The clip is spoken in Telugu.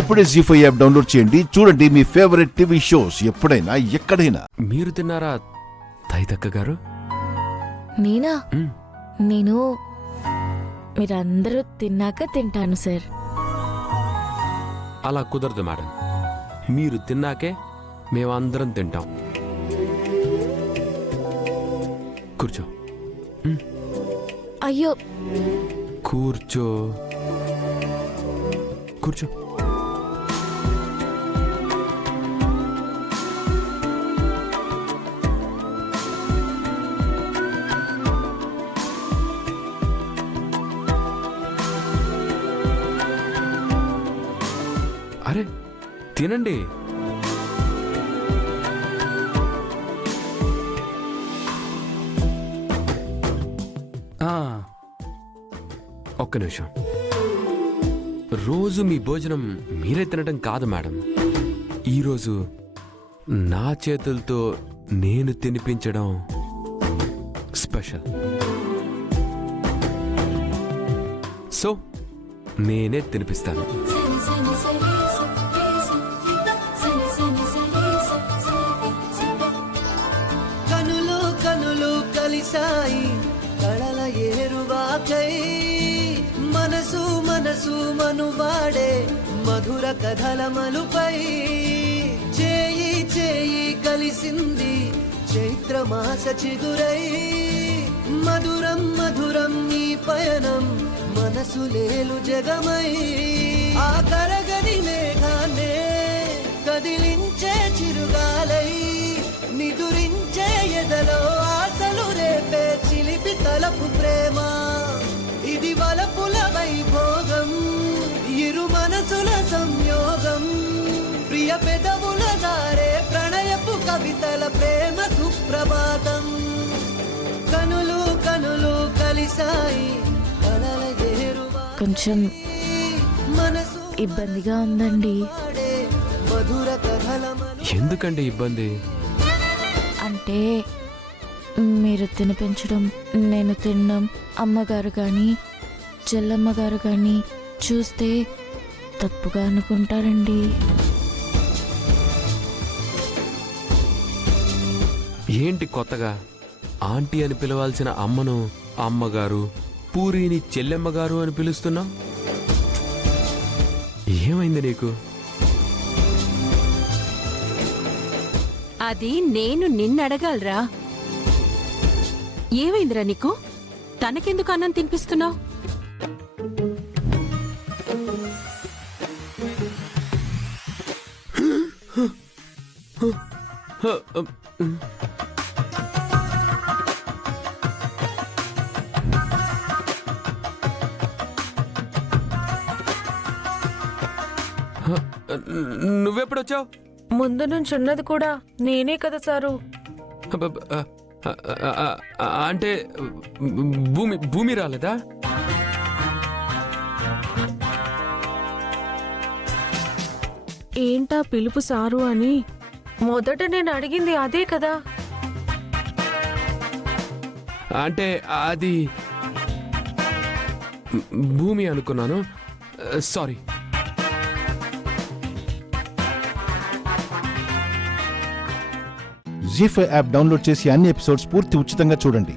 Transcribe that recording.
ఇప్పుడే జీ5 యాప్ డౌన్లోడ్ చేయండి. చూడండి మీ ఫేవరెట్ టీవీ షోస్ ఎప్పుడైనా ఎక్కడైనా. మీరు తిన్నారా తైతక్క గారు? నేనా? నేను మీరందరూ తిన్నాక తింటాను సార్. అలా కుదరదు మేడం. మీరు తిన్నాకే మేమందరం తింటాం. కూర్చో. అయ్యో, కూర్చో కూర్చో. అరే తినండి. ఒక్క నిమిషం. రోజు మీ భోజనం మీరే తినడం కాదు మేడం. ఈరోజు నా చేతులతో నేను తినిపించడం స్పెషల్. సో నేనే తినిపిస్తాను. కనులు కనులు కలిసాయి కళల ఏరువాకై, మనసు మనసు మనువాడే మధుర కథల మలుపై, చేయి చేయి కలిసింది చైత్రమాస చిగురై, మధురం మధురం ఈ పయనం మనసు లేలు జగమై, ఆ కరగని మేఘాన్నే కదిలించే చిరుగాలై, నిదురించే ఎదలో ఆశలు రేపే చిలిపి తలపు ప్రేమ, ఇది వలపుల వైభోగం ఇరు మనసుల సంయోగం, ప్రియ పెదవుల దారే ప్రణయపు కవితల ప్రేమ సుప్రభాతం, కనులు కనులు కలిసాయి కలల ఏరువా. కొంచెం మనసు ఇబ్బందిగా ఉందండి. మధుర కథల ఎందుకండి ఇబ్బంది? అంటే మీరు తినిపించడం, నేను తినడం అమ్మగారు కానీ చెల్లమ్మ గారు కానీ చూస్తే తప్పుగా అనుకుంటారండి. ఏంటి కొత్తగా ఆంటీ అని పిలవాల్సిన అమ్మను అమ్మగారు, పూరిని చెల్లెమ్మగారు అని పిలుస్తున్నావు? ఏమైంది నీకు? అది నేను నిన్నడగాలరా. ఏమైందిరా నీకు? తనకెందుకు అన్నం తినిపిస్తున్నావు? నువ్వెప్పుడొచ్చావు? ముందు నుంచి ఉన్నది కూడా నేనే కదా సారు. అంటే భూమి రాలేదా? ఏంటా పిలుపు సారు అని మొదట నేను అడిగింది అదే కదా. అంటే అది భూమి అనుకున్నాను. సారీ. జీ5 యాప్ డౌన్లోడ్ చేసి అన్ని ఎపిసోడ్స్ పూర్తి ఉచితంగా చూడండి.